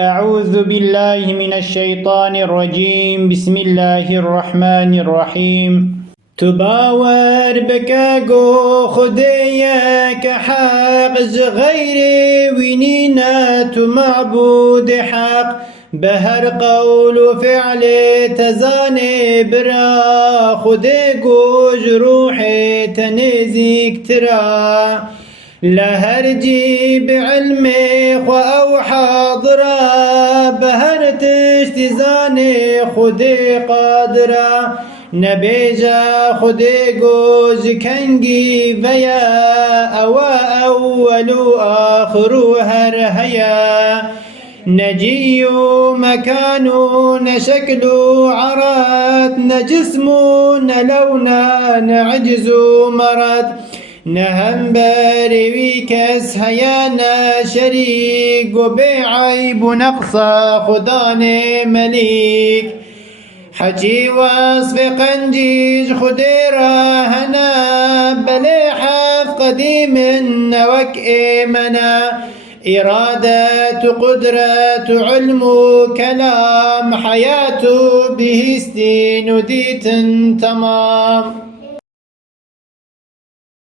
أعوذ بالله من الشيطان الرجيم. بسم الله الرحمن الرحيم. تو باور بكاغو خديك حق غير وينينا تو معبود حق بهر قول وفعل تزاني برا خديكو جروحي تنزيك ترى لهرجي بعلمي خو أو حاضرة بهر تشتزاني خدي قادرة نبيجا خدي جوز كنجي بيا أول آخر هرهيا نجي مكانو نشكلو عرات نجسمو نلونا نعجز مرات نهم باري ويكس هيانا شريك وبعيب نقصى خداني مليك حجي وصف قنجيج خديرة هنا بليحف قديم نوك إيمنا إرادة قدرة علم كلام حياته بهستين وديت تمام.